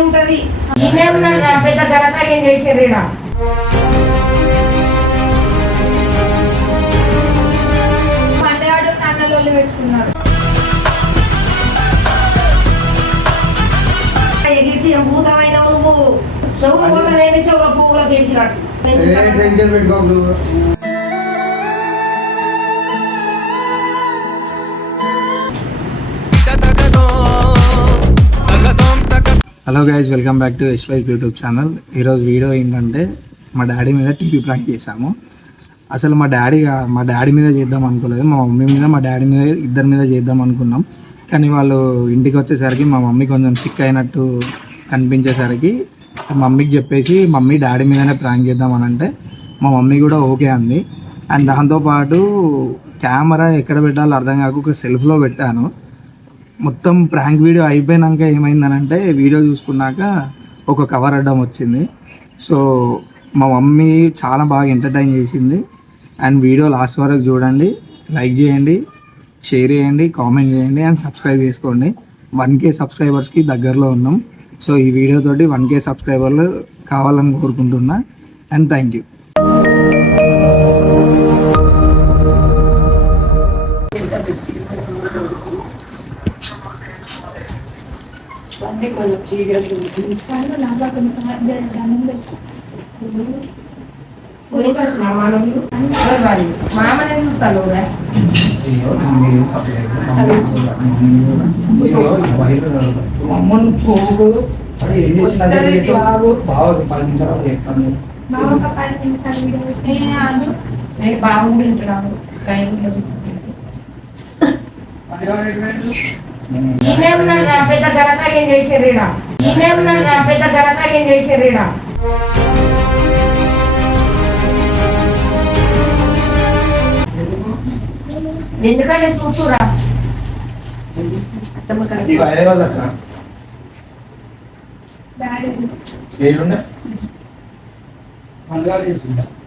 ఉంటది పెద్ద గరక ఏం చేసారు మండగాడు నాన్నలు పెట్టుకున్నారు. ఎగిరిచి భూతమైన నువ్వు చెవులు పోతానండి చెవుల పువ్వులకు ఎగిసినట్టు hello guys, welcome back to Yashwise YouTube channel. ఈరోజు వీడియో ఏంటంటే మా డాడీ మీద టీవీ ప్రాంక్ చేశాము. అసలు మా డాడీ మీద చేద్దాం అనుకోలేదు. మా మమ్మీ మీద, మా డాడీ మీద, ఇద్దరి మీద చేద్దాం అనుకున్నాం. కానీ వాళ్ళు ఇంటికి వచ్చేసరికి మా మమ్మీ కొంచెం సిక్ అయినట్టు కనిపించేసరికి మమ్మీకి చెప్పేసి మమ్మీ డాడీ మీదనే ప్రాంక్ చేద్దామని అంటే మా మమ్మీ కూడా ఓకే అంది. అండ్ దాంతోపాటు కెమెరా ఎక్కడ పెట్టాలో అర్థం కాక ఒక సెల్ఫ్లో పెట్టాను. మొత్తం ప్రాంక్ వీడియో అయిపోయినాక ఏమైందనంటే వీడియో చూసుకున్నాక ఒక కవర్ అడ్డం వచ్చింది. సో మా మమ్మీ చాలా బాగా ఎంటర్టైన్ చేసింది. అండ్ వీడియో లాస్ట్ వరకు చూడండి, లైక్ చేయండి, షేర్ చేయండి, కామెంట్ చేయండి అండ్ సబ్స్క్రైబ్ చేసుకోండి. 1K సబ్స్క్రైబర్స్కి దగ్గరలో ఉన్నాం. సో ఈ వీడియోతోటి 1K సబ్స్క్రైబర్లు కావాలని కోరుకుంటున్నా. And thank you. పెద్ద గరక ఏం చేసారు పెద్ద గరక ఏం చేసారు ఎందుకంటే చూస్తురా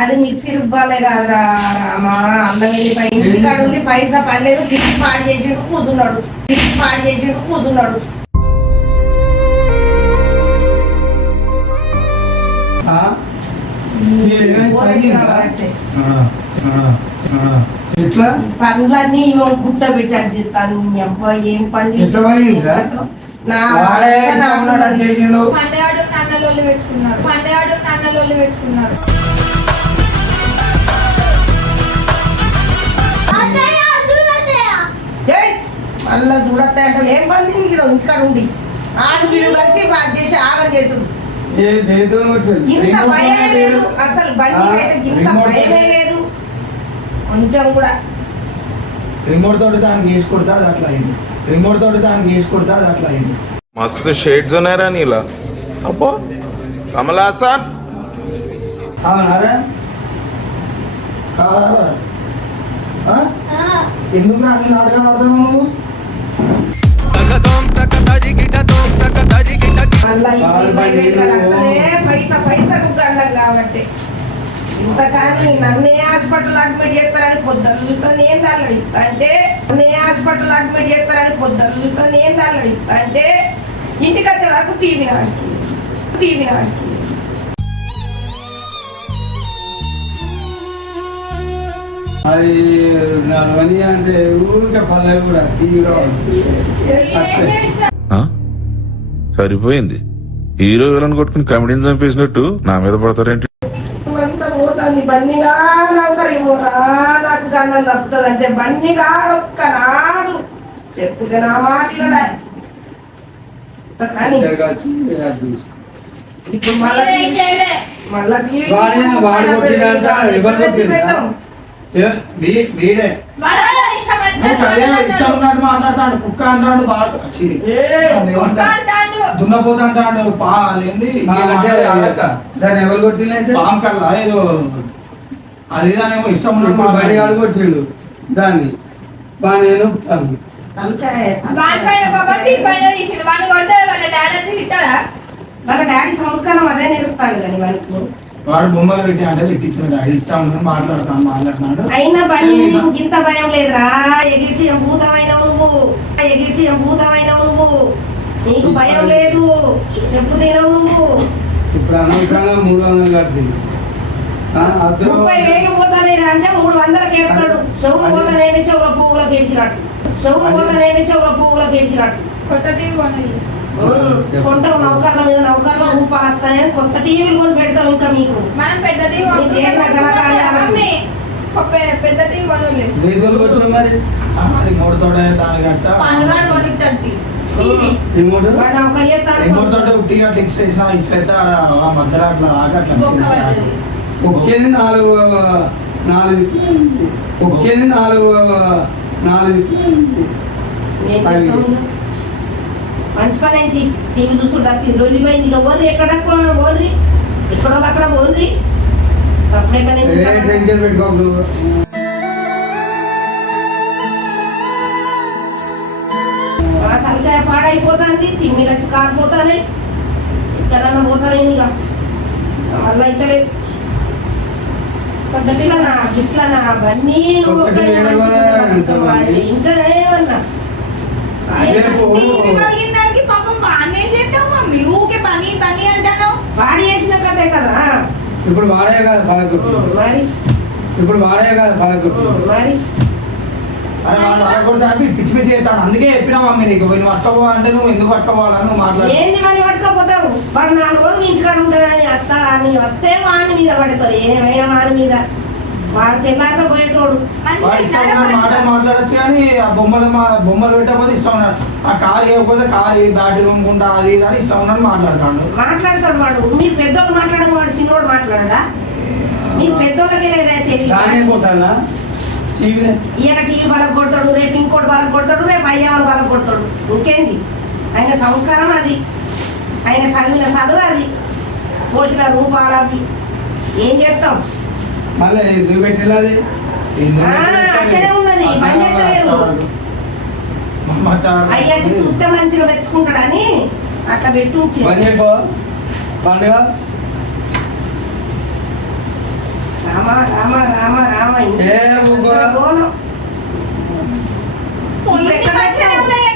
అది మిక్సీ రుబ్బాలే కాదురా మా అందం వెళ్ళిపోయి ఇంటికాడ ఉండి పైసా పర్లేదు పిచ్చి పాడు చేసిండు కూతున్నాడు పనులన్నీ గుట్ట పెట్టాను చెప్తాను. మీ అబ్బాయి ఏం పని మండగాడు నాన్నలు పెట్టుకున్నారు. మళ్ళా చూడతాయి అంటే ఏం పని ఇంటికాడ ఉండి ఆడు వీడు కలిసి చేసి ఆగం చేసుడు. ఇంత భయమే లేదు అసలు, ఇంత భయమే లేదు కొంచెం కూడా. రిమోట్ తోటి దానికి వేసి కొడతా అది అట్లా అయింది. मस्त शेड्स ఉన్నారా నీలా అబ్బో కమల్ హాసన్ అవునారా ఎందుకు నాకు నాటకం ఆడతావు నువ్వు? పైసకు గండం కాబట్టి ఇంతకాని నన్నే హాస్పిటల్ అడ్మిట్ చేస్తారని పొద్దుతా నేను తల్లడిస్తా అంటే ఇంటికి వచ్చే వరకు టీవీ అది నాలుగని అంటే ఊరికే పల్లె కూడా టీవీలో సరిపోయింది. హీరో విలన్ కొట్టుకుని కమెడీని చంపేసినట్టు నా మీద పడతారేంటి? బన్నీగా నాకు గండం తప్పుతుంది అంటే బన్నీగాడొక్కనాడు చెప్తే నా మాట ఇప్పుడు మళ్ళా ఇష్టం ఉన్నట్టు మాట్లాడతాడు. కుక్క అంటాడు, దున్నపోతా అంటాడు. దాన్ని ఎవరు కొట్టినైతే పాము కల్లా ఏదో అది దానేమో ఇష్టం ఉన్నట్టు బయటగాడు కొట్టిండు దాన్ని బాగా నేను వాళ్ళ డాడీ సంస్కారం అదే నేర్పుతాడు కానీ వాళ్ళకి వాడు బొమ్మలు పెట్టి అంటే పెట్టించిన డాడీ ఇష్టం ఉందని మాట్లాడుతున్నాడు. అయినా బండి నీకు ఇంత భయం లేదురా? ఎగిర్చిన భూతమైనవు నువ్వు, నీకు భయం లేదు, చెప్పు తినవు నువ్వు. ఇప్పుడు అనవసరంగా 300 కడుతుంది. 30,000 పోతానే అంటే 300 కేడతాడు. చెవులు పోతానే చెవుల పువ్వులకు ఏడ్చినట్టు. కొత్త టీవీ కొనాలి. కొంటావు నౌకర్ల మీద నౌకర్ల రూపాయలు వస్తానే కొత్త టీవీలు కొని పెడతాం. ఇంకా మీకు మనం పెద్ద టీవీ పెద్ద టీవీ కొనలే. పండుగ కొనిద్దండి. ఒకేది 4 మంచి పని అయింది. టీవీ చూసుకుంటా లొల్లిపోయింది. ఇక పోద్రి ఎక్కడెక్కడ పోద్రి, ఎక్కడో అక్కడ పోద్రి. అప్పుడే కానీ తలకాయ పాడైపోతుంది. తిమ్మి వచ్చి కారిపోతానే ఎక్కడన్నా పోతానే ఇక వల్ల అయితే లేదు. పద్ధతిగా గిట్లనా అవన్నీ ఇంకేమన్నా పాపం బాగానే చేద్దాం మమ్మీ. ఊకే పని పని అంటాను. వాడి చేసిన కదే కదా. ఇప్పుడు వాడే కాదు పలకొట్టు. మరి పిచ్చి పిచ్చి చేస్తాడు. అందుకే చెప్పినా మమ్మీ నీకు నువ్వు పట్టుకోవాలంటే నువ్వు ఎందుకు పట్టుకోవాలని నువ్వు మాట్లాడు. ఏంది మరి పట్టుకోపోతావు? వాడు 4 రోజులు ఇంటికాడ ఉంటాడని అత్త అని వస్తే వాని మీద పడతారు. ఏమైనా వాని మీద వాడు తెల్లాక పోయేటోడు. వాడు ఇష్టం ఉన్నాడు మాటలు మాట్లాడచ్చు కానీ ఆ బొమ్మలు పెట్టకపోతే ఇష్టం ఉన్నాడు. ఆ కారు వేయకపోతే కారు బ్యాటరీ రూమ్కుంటా అది ఇది అని ఇష్టం ఉన్నాడు మాట్లాడతాడు వాడు. మీరు పెద్దోళ్ళు మాట్లాడడం వాడు చిన్నోడు మాట్లాడా? మీరు పెద్దోళ్ళకే లేదా తెలియదు. ఈయన టీవీ బలం కొడతాడు, రేపు ఇంకోటి బలం కొడతాడు, రేపు అయ్యామని బలం కొడతాడు. ఇంకేంది ఆయన సంస్కారం అది, ఆయన చదివిన చదువు అది, పోసిన రూపాలు అవి. ఏం చేస్తాం మళ్ళీ ఎందుకు పెట్టేది? అక్కడే ఉన్నది పని చేస్తలేరు. అయ్యాచి చూస్తే మంచిగా మెచ్చుకుంటాడని అట్లా పెట్టు. పండుగ రామ రామ రామ రామ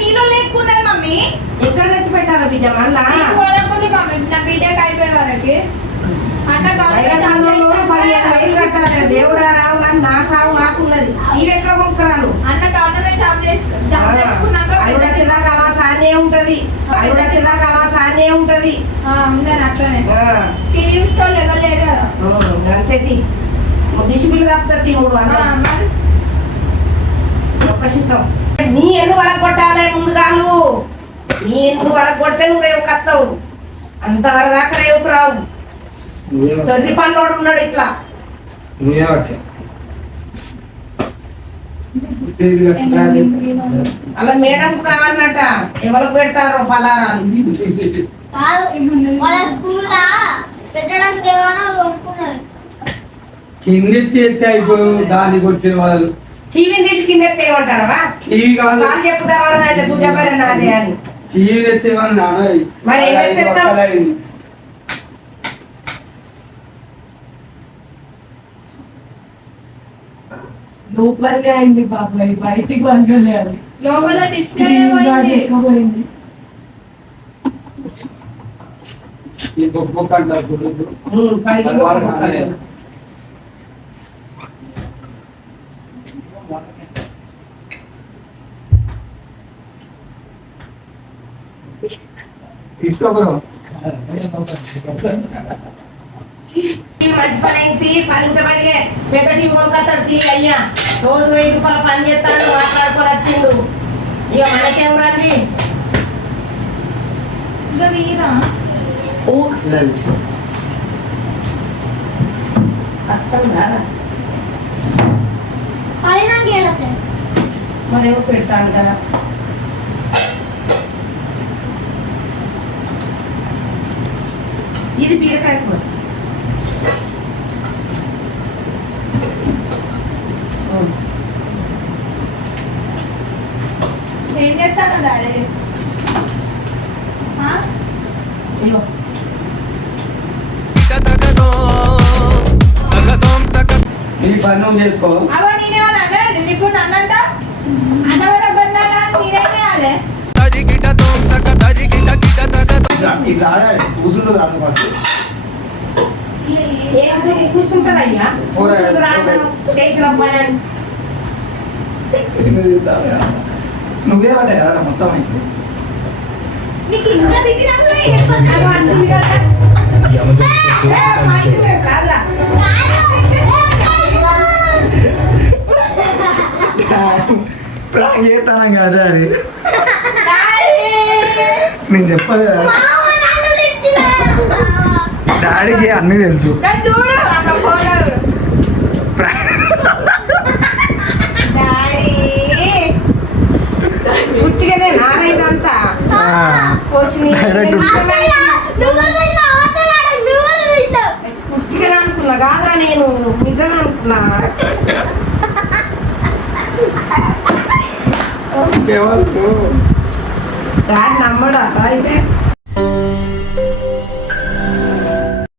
నీళ్ళు లేకున్నాయి మమ్మీ. ఎక్కడ తెచ్చి పెట్టాలి బిడ్డ? మళ్ళా నా బీటెక్ అయిపోయే వరకు 15,000 కట్టాలి. దేవుడా రావు అని నా సాగు నాకున్నది. ఇవి ఎక్కడ కొనుక్కరాలు? అన్న గవర్నమెంట్ వచ్చేదాకా ఆ సానే ఉంటది. అట్లనే టీవీ చూసుకోవాలి ఎవరు లేరు కదా. అంతే డిసిబిల్ తప్పుతుంది 300 ఒక్క శితం. నీ ఎన్ను వరకు కొట్టాలి ముందుగాను. నీ ఎన్ను వరకు కొడితే నువ్వు రేవు కత్తావు. అంతవరకు దాకా రేవుకు రావు. తొలి పనులోడు ఉన్నాడు ఇట్లా. అలా మేడం కావాలన్నట. ఎవరికి పెడతారో పలారాలు. కింద చేస్తే అయిపోయి దాన్ని కొట్టే వాళ్ళు టీవీని తీసి కింద ఎత్తేయమంటారా? టీవీ కాదు చెప్తావా దుడ్డపరి నాదే అని. టీవీ ఎత్తేమని మరి లోపలిగా అయింది బాబాయ్, బయటికి వంగలేదు. లోపల తీసుకెళ్ళి తీసుకో మర్చిపోయింది. పరించబడిగే పెద్దటి కొనుకొస్తాడు. తీ అయ్యా రోజు 1000 రూపాయలు పని చేస్తాడు. మాట్లాడుకొని వచ్చిండు. ఇక మనకేం రండి మరేమో పెడతాను కదా. ఇది బీరకాయ కూర. ఏం చేస్తాను డాడీ? ఇగో నీ పని నువ్వు చేసుకో. అవో నేనేమన్నా అన్నా ఇప్పుడు నన్నంట అన్నవల్ల బందాగా నేనేం చేయాలి ఇట్లా ఆడాలి కూర్చుంటుంది రాదు ఫస్ట్. కూర్చుంటారయ్యా పోరా, స్టేషన్ అమ్మాయి నువ్వే పడ్డా కదా మొత్తం అయితే. నీకు ఇంకా తిట్టినా కూడా ఏం పని అంటుంది కదా కాదురా ప్రాంక్ చేస్తాను కదా డాడీ. నేను చెప్పదు కదా డాడీకి అన్నీ తెలుసు. చూడు అక్కడ పోలాడు డాడీ పుట్టిగానే నానైదంతా డైరెక్ట్ పుట్టిగానే అనుకున్నా కాదురా నేను నిజమే అనుకున్నా ఎవరు డాడీ నమ్మడా అయితే